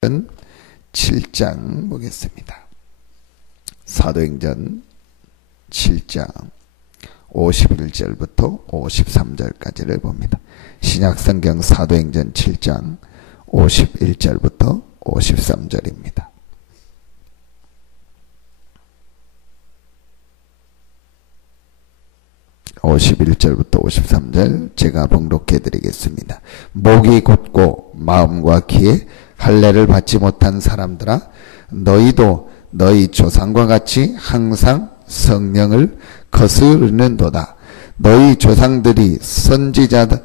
7장 보겠습니다. 사도행전 7장 51절부터 53절까지를 봅니다. 신약성경 사도행전 7장 51절부터 53절입니다. (51절부터) 53절 제가 봉독해 드리겠습니다. 목이 곧고 마음과 귀에 할례를 받지 못한 사람들아, 너희도 너희 조상과 같이 항상 성령을 거스르는도다. 너희 조상들이 선지자들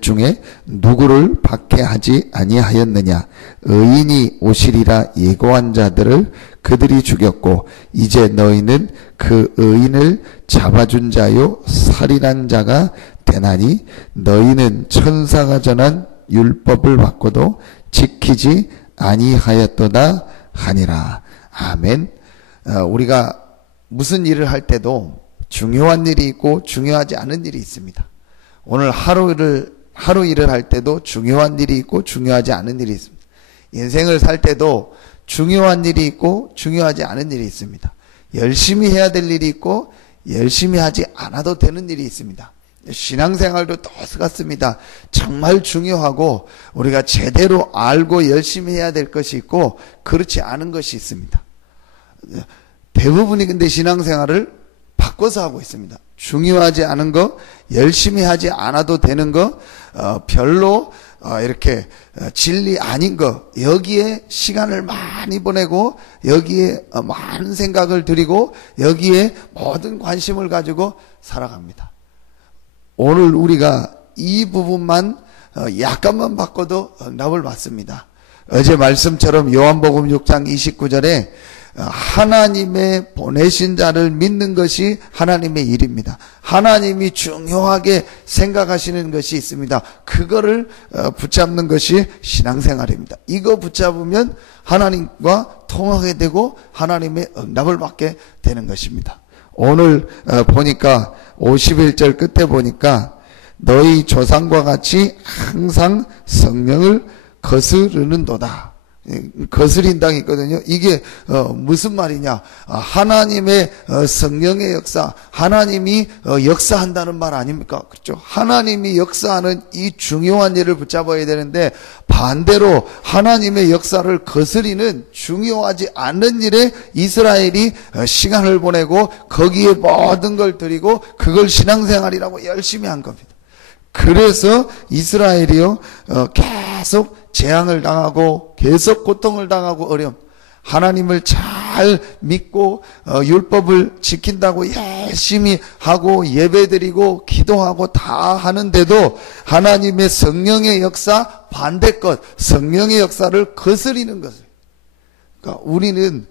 중에 누구를 박해하지 아니하였느냐? 의인이 오시리라 예고한 자들을 그들이 죽였고, 이제 너희는 그 의인을 잡아준 자요 살인한 자가 되나니, 너희는 천사가 전한 율법을 받고도 지키지 아니하였도다 하니라. 아멘. 우리가 무슨 일을 할 때도 중요한 일이 있고 중요하지 않은 일이 있습니다. 오늘 하루 일을 할 때도 중요한 일이 있고 중요하지 않은 일이 있습니다. 인생을 살 때도 중요한 일이 있고 중요하지 않은 일이 있습니다. 열심히 해야 될 일이 있고 열심히 하지 않아도 되는 일이 있습니다. 신앙생활도 똑같습니다. 정말 중요하고 우리가 제대로 알고 열심히 해야 될 것이 있고 그렇지 않은 것이 있습니다. 대부분이 근데 신앙생활을 바꿔서 하고 있습니다. 중요하지 않은 거, 열심히 하지 않아도 되는 거, 별로 이렇게 진리 아닌 거, 여기에 시간을 많이 보내고 여기에 많은 생각을 들이고 여기에 모든 관심을 가지고 살아갑니다. 오늘 우리가 이 부분만 약간만 바꿔도 응답을 받습니다. 어제 말씀처럼 요한복음 6장 29절에 하나님의 보내신 자를 믿는 것이 하나님의 일입니다. 하나님이 중요하게 생각하시는 것이 있습니다. 그거를 붙잡는 것이 신앙생활입니다. 이거 붙잡으면 하나님과 통하게 되고 하나님의 응답을 받게 되는 것입니다. 오늘 보니까 51절 끝에 보니까 너희 조상과 같이 항상 성령을 거스르는도다. 거스린다고 있거든요. 이게 무슨 말이냐? 하나님의 성령의 역사, 하나님이 역사한다는 말 아닙니까? 그렇죠? 하나님이 역사하는 이 중요한 일을 붙잡아야 되는데 반대로 하나님의 역사를 거스리는 중요하지 않은 일에 이스라엘이 시간을 보내고 거기에 모든 걸 드리고 그걸 신앙생활이라고 열심히 한 겁니다. 그래서 이스라엘이요 계속 재앙을 당하고 계속 고통을 당하고 어려움. 하나님을 잘 믿고 율법을 지킨다고 열심히 하고 예배드리고 기도하고 다 하는데도 하나님의 성령의 역사 반대것, 성령의 역사를 거스리는 것을. 그러니까 우리는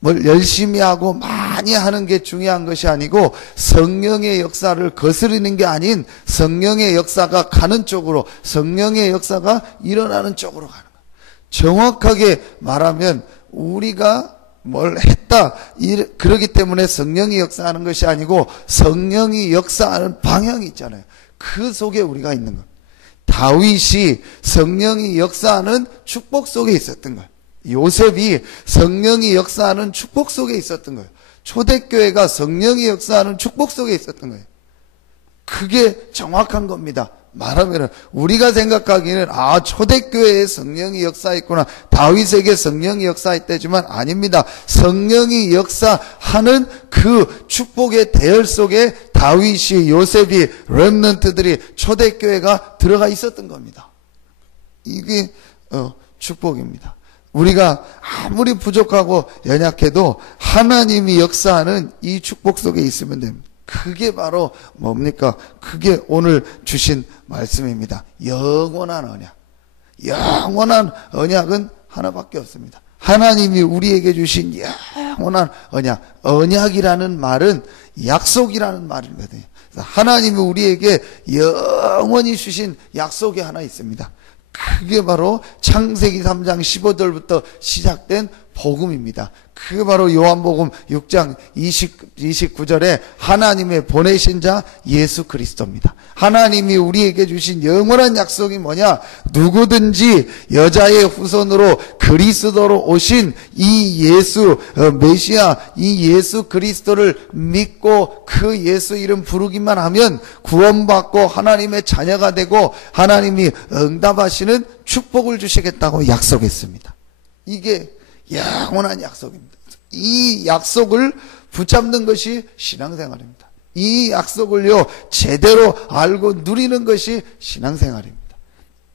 뭘 열심히 하고 많이 하는 게 중요한 것이 아니고 성령의 역사를 거스르는 게 아닌 성령의 역사가 가는 쪽으로, 성령의 역사가 일어나는 쪽으로 가는 거예요. 정확하게 말하면 우리가 뭘 했다 그러기 때문에 성령이 역사하는 것이 아니고 성령이 역사하는 방향이 있잖아요. 그 속에 우리가 있는 거예요. 다윗이 성령이 역사하는 축복 속에 있었던 거예요. 요셉이 성령이 역사하는 축복 속에 있었던 거예요. 초대교회가 성령이 역사하는 축복 속에 있었던 거예요. 그게 정확한 겁니다. 말하면 우리가 생각하기에는 초대교회에 성령이 역사했구나, 다윗에게 성령이 역사했다지만 아닙니다. 성령이 역사하는 그 축복의 대열 속에 다윗이, 요셉이, 렘넌트들이, 초대교회가 들어가 있었던 겁니다. 이게 축복입니다. 우리가 아무리 부족하고 연약해도 하나님이 역사하는 이 축복 속에 있으면 됩니다. 그게 바로 뭡니까? 그게 오늘 주신 말씀입니다. 영원한 언약. 영원한 언약은 하나밖에 없습니다. 하나님이 우리에게 주신 영원한 언약. 언약이라는 말은 약속이라는 말이거든요. 하나님이 우리에게 영원히 주신 약속이 하나 있습니다. 그게 바로 창세기 3장 15절부터 시작된 복음입니다. 그 바로 요한복음 6장 29절에 하나님의 보내신 자 예수 그리스도입니다. 하나님이 우리에게 주신 영원한 약속이 뭐냐? 누구든지 여자의 후손으로 그리스도로 오신 이 예수 메시아, 이 예수 그리스도를 믿고 그 예수 이름 부르기만 하면 구원받고 하나님의 자녀가 되고 하나님이 응답하시는 축복을 주시겠다고 약속했습니다. 이게 영원한 약속입니다. 이 약속을 붙잡는 것이 신앙생활입니다. 이 약속을요 제대로 알고 누리는 것이 신앙생활입니다.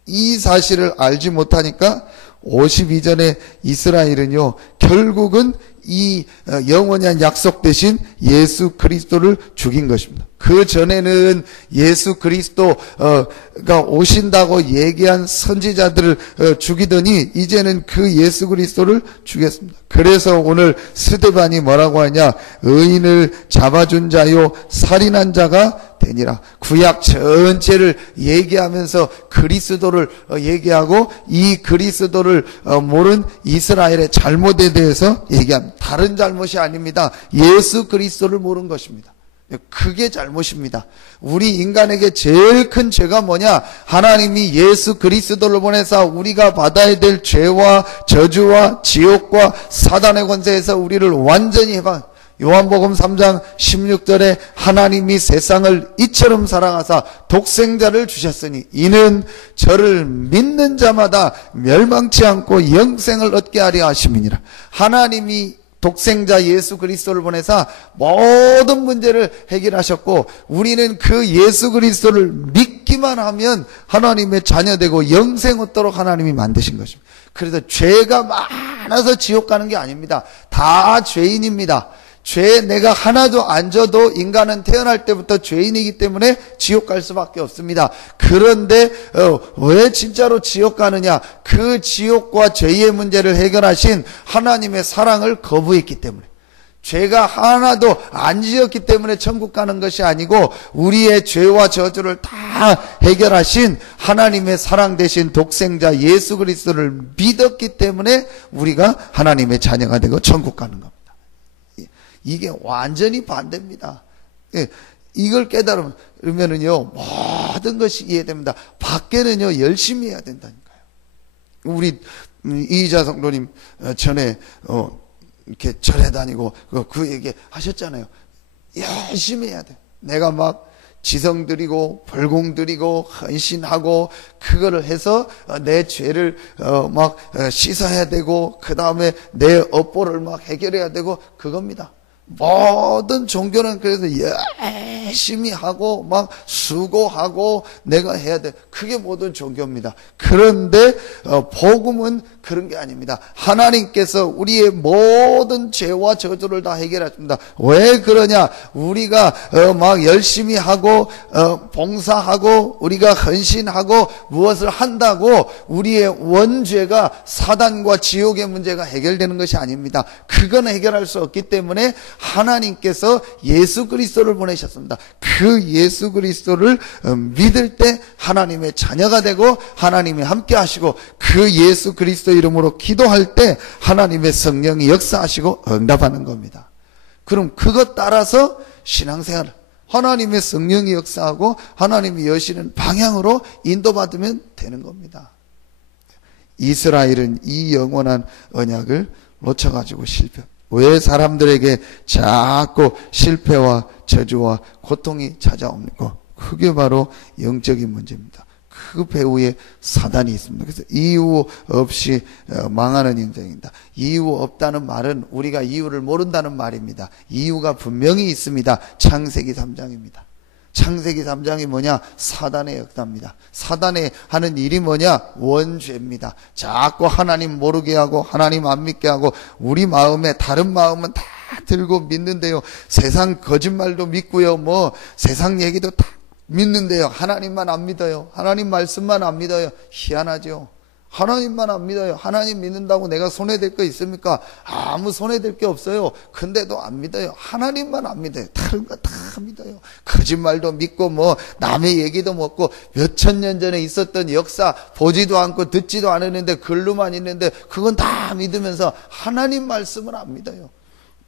이 사실을 알지 못하니까 52전의 이스라엘은요 결국은 이 영원한 약속 대신 예수 그리스도를 죽인 것입니다. 그 전에는 예수 그리스도가 오신다고 얘기한 선지자들을 죽이더니 이제는 그 예수 그리스도를 죽였습니다. 그래서 오늘 스데반이 뭐라고 하냐? 의인을 잡아준 자요 살인한 자가 되니라. 구약 전체를 얘기하면서 그리스도를 얘기하고 이 그리스도를 모른 이스라엘의 잘못에 대해서 얘기합니다. 다른 잘못이 아닙니다. 예수 그리스도를 모른 것입니다. 그게 잘못입니다. 우리 인간에게 제일 큰 죄가 뭐냐? 하나님이 예수 그리스도를 보내서 우리가 받아야 될 죄와 저주와 지옥과 사단의 권세에서 우리를 완전히 해방. 요한복음 3장 16절에 하나님이 세상을 이처럼 사랑하사 독생자를 주셨으니 이는 저를 믿는 자마다 멸망치 않고 영생을 얻게 하려 하심이니라. 하나님이 독생자 예수 그리스도를 보내사 모든 문제를 해결하셨고 우리는 그 예수 그리스도를 믿기만 하면 하나님의 자녀되고 영생 얻도록 하나님이 만드신 것입니다. 그래서 죄가 많아서 지옥 가는 게 아닙니다. 다 죄인입니다. 죄 내가 하나도 안 져도 인간은 태어날 때부터 죄인이기 때문에 지옥 갈 수밖에 없습니다. 그런데 왜 진짜로 지옥 가느냐? 그 지옥과 죄의 문제를 해결하신 하나님의 사랑을 거부했기 때문에. 죄가 하나도 안 지었기 때문에 천국 가는 것이 아니고 우리의 죄와 저주를 다 해결하신 하나님의 사랑 되신 독생자 예수 그리스도를 믿었기 때문에 우리가 하나님의 자녀가 되고 천국 가는 겁니다. 이게 완전히 반대입니다. 이걸 깨달으면은요, 모든 것이 이해됩니다. 밖에는요, 열심히 해야 된다니까요. 우리 이희자 성도님 전에 이렇게 절에 다니고 그 얘기 하셨잖아요. 열심히 해야 돼. 내가 막 지성 드리고 벌공 드리고 헌신하고 그거를 해서 내 죄를 막 씻어야 되고 그 다음에 내 업보를 막 해결해야 되고 그겁니다. 모든 종교는 그래서 열심히 하고 막 수고하고 내가 해야 돼. 그게 모든 종교입니다. 그런데 복음은 그런 게 아닙니다. 하나님께서 우리의 모든 죄와 저주를 다 해결하십니다. 왜 그러냐? 우리가 막 열심히 하고 봉사하고 우리가 헌신하고 무엇을 한다고 우리의 원죄가 사단과 지옥의 문제가 해결되는 것이 아닙니다. 그건 해결할 수 없기 때문에 하나님께서 예수 그리스도를 보내셨습니다. 그 예수 그리스도를 믿을 때 하나님의 자녀가 되고 하나님이 함께 하시고 그 예수 그리스도 이름으로 기도할 때 하나님의 성령이 역사하시고 응답하는 겁니다. 그럼 그것 따라서 신앙생활을 하나님의 성령이 역사하고 하나님이 여시는 방향으로 인도받으면 되는 겁니다. 이스라엘은 이 영원한 언약을 놓쳐가지고 실패. 왜 사람들에게 자꾸 실패와 저주와 고통이 찾아옵니까? 그게 바로 영적인 문제입니다. 그 배후에 사단이 있습니다. 그래서 이유 없이 망하는 인생입니다. 이유 없다는 말은 우리가 이유를 모른다는 말입니다. 이유가 분명히 있습니다. 창세기 3장입니다. 창세기 3장이 뭐냐? 사단의 역사입니다. 사단의 하는 일이 뭐냐? 원죄입니다. 자꾸 하나님 모르게 하고 하나님 안 믿게 하고 우리 마음에 다른 마음은 다 들고 믿는데요. 세상 거짓말도 믿고요. 뭐 세상 얘기도 다 믿는데요. 하나님만 안 믿어요. 하나님 말씀만 안 믿어요. 희한하죠. 하나님만 안 믿어요. 하나님 믿는다고 내가 손해될 거 있습니까? 아무 손해될 게 없어요. 근데도 안 믿어요. 하나님만 안 믿어요. 다른 거 다 믿어요. 거짓말도 믿고 뭐 남의 얘기도 먹고 몇천 년 전에 있었던 역사 보지도 않고 듣지도 않았는데 글로만 있는데 그건 다 믿으면서 하나님 말씀을 안 믿어요.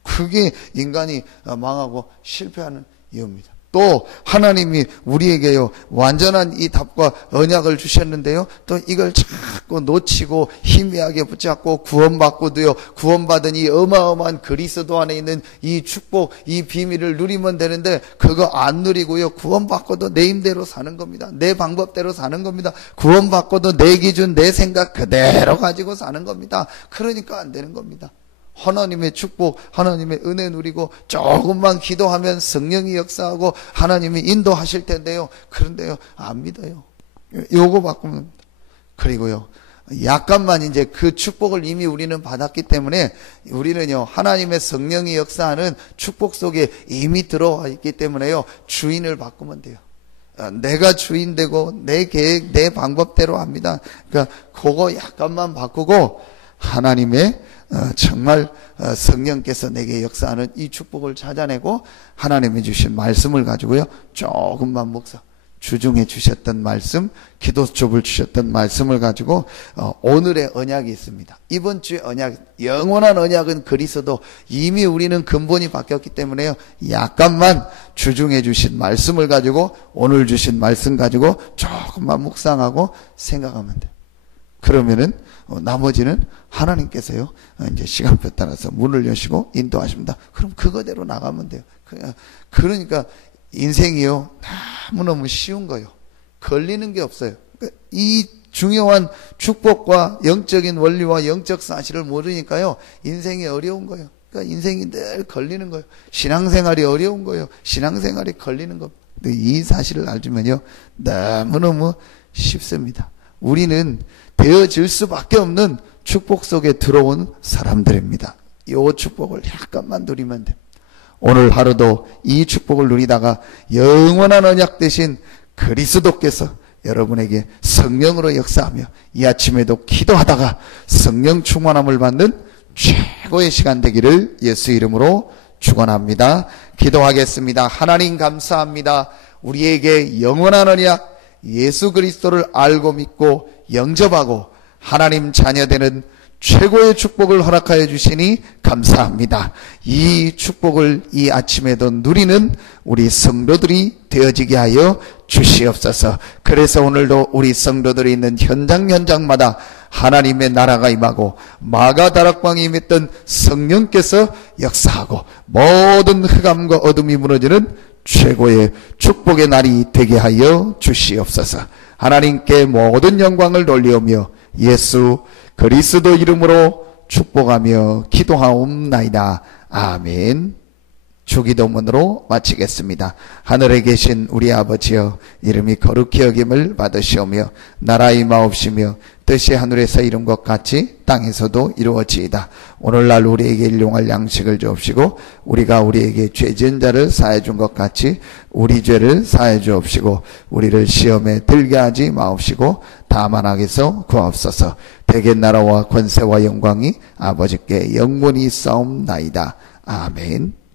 그게 인간이 망하고 실패하는 이유입니다. 또 하나님이 우리에게요 완전한 이 답과 언약을 주셨는데요, 또 이걸 자꾸 놓치고 희미하게 붙잡고 구원받고도요, 구원받은 이 어마어마한 그리스도 안에 있는 이 축복, 이 비밀을 누리면 되는데 그거 안 누리고요, 구원받고도 내 힘대로 사는 겁니다. 내 방법대로 사는 겁니다. 구원받고도 내 기준, 내 생각 그대로 가지고 사는 겁니다. 그러니까 안 되는 겁니다. 하나님의 축복, 하나님의 은혜 누리고 조금만 기도하면 성령이 역사하고 하나님이 인도하실 텐데요, 그런데요 안 믿어요. 요거 바꾸면. 그리고요 약간만 이제 그 축복을 이미 우리는 받았기 때문에 우리는요 하나님의 성령이 역사하는 축복 속에 이미 들어와 있기 때문에요 주인을 바꾸면 돼요. 내가 주인 되고 내 계획, 내 방법대로 합니다. 그러니까 그거 약간만 바꾸고 하나님의 정말 성령께서 내게 역사하는 이 축복을 찾아내고 하나님이 주신 말씀을 가지고요 조금만 묵상, 주중에 주셨던 말씀, 기도촉을 주셨던 말씀을 가지고 오늘의 언약이 있습니다. 이번 주의 언약, 영원한 언약은 그리스도, 이미 우리는 근본이 바뀌었기 때문에요 약간만 주중에 주신 말씀을 가지고 오늘 주신 말씀 가지고 조금만 묵상하고 생각하면 돼요. 그러면은 나머지는 하나님께서요 이제 시간표 따라서 문을 여시고 인도하십니다. 그럼 그거대로 나가면 돼요. 그러니까 인생이요 너무너무 쉬운 거예요. 걸리는 게 없어요. 그러니까 이 중요한 축복과 영적인 원리와 영적 사실을 모르니까요 인생이 어려운 거예요. 그러니까 인생이 늘 걸리는 거예요. 신앙생활이 어려운 거예요. 신앙생활이 걸리는 겁니다. 이 사실을 알면요 너무너무 쉽습니다. 우리는 되어질 수밖에 없는 축복 속에 들어온 사람들입니다. 이 축복을 약간만 누리면 됩니다. 오늘 하루도 이 축복을 누리다가 영원한 언약 되신 그리스도께서 여러분에게 성령으로 역사하며 이 아침에도 기도하다가 성령 충만함을 받는 최고의 시간 되기를 예수 이름으로 축원합니다. 기도하겠습니다. 하나님 감사합니다. 우리에게 영원한 언약 예수 그리스도를 알고 믿고 영접하고 하나님 자녀되는 최고의 축복을 허락하여 주시니 감사합니다. 이 축복을 이 아침에도 누리는 우리 성도들이 되어지게 하여 주시옵소서. 그래서 오늘도 우리 성도들이 있는 현장마다 하나님의 나라가 임하고 마가 다락방이 임했던 성령께서 역사하고 모든 흑암과 어둠이 무너지는 최고의 축복의 날이 되게 하여 주시옵소서. 하나님께 모든 영광을 돌리오며 예수 그리스도 이름으로 축복하며 기도하옵나이다. 아멘. 주기도문으로 마치겠습니다. 하늘에 계신 우리 아버지여, 이름이 거룩히 여김을 받으시오며 나라 임하옵시며 뜻이 하늘에서 이룬 것 같이 땅에서도 이루어지이다. 오늘날 우리에게 일용할 양식을 주옵시고 우리가 우리에게 죄 지은 자를 사해 준 것 같이 우리 죄를 사해 주옵시고 우리를 시험에 들게 하지 마옵시고 다만 악에서 구하옵소서. 대개 나라와 권세와 영광이 아버지께 영원히 있사옵나이다. 아멘.